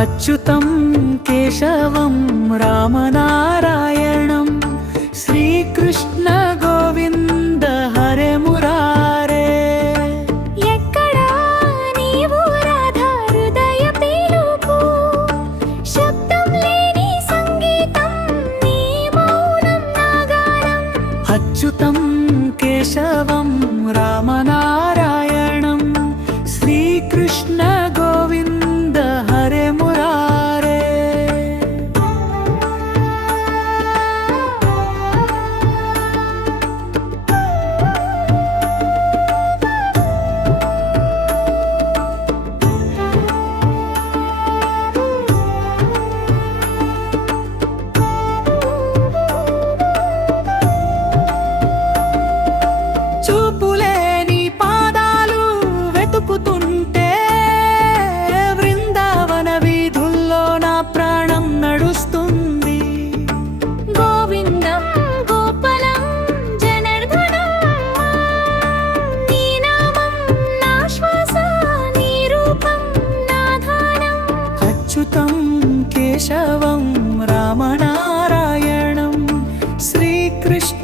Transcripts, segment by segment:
अच्युतं केशवं रामनारायणं श्रीकृष्ण गोविन्द हरे मुरारे यकडा नीवु राधा हृदय पीलुपु शब्दं लेनि सङ्गीतं नी मौनं नागारम् अच्युतं केशवं रामना Cristo.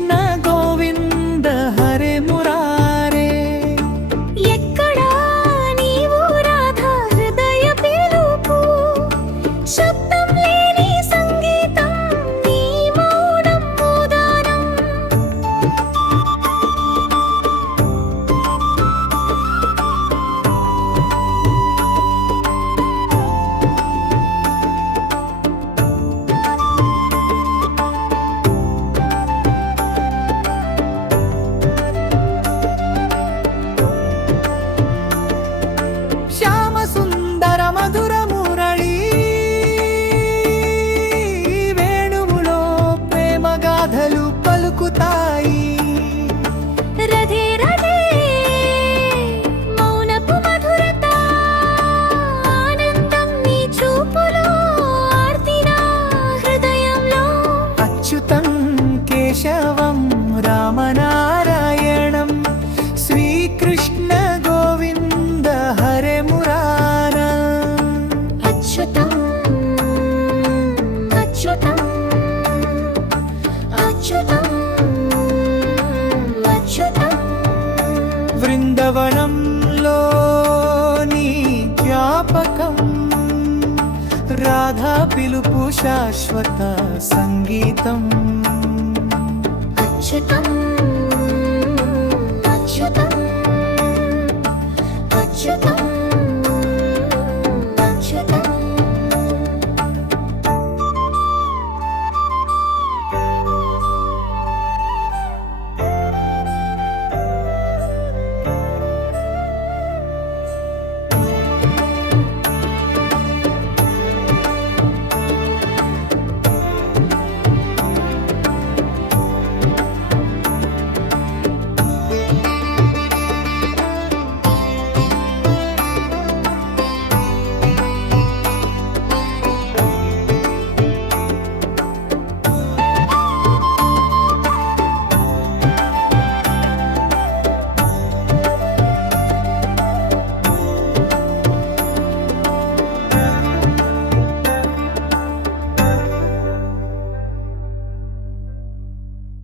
బృందవనంలో నీ జ్ఞాపకం. రాధా పిలుపు శాశ్వత సంగీతం.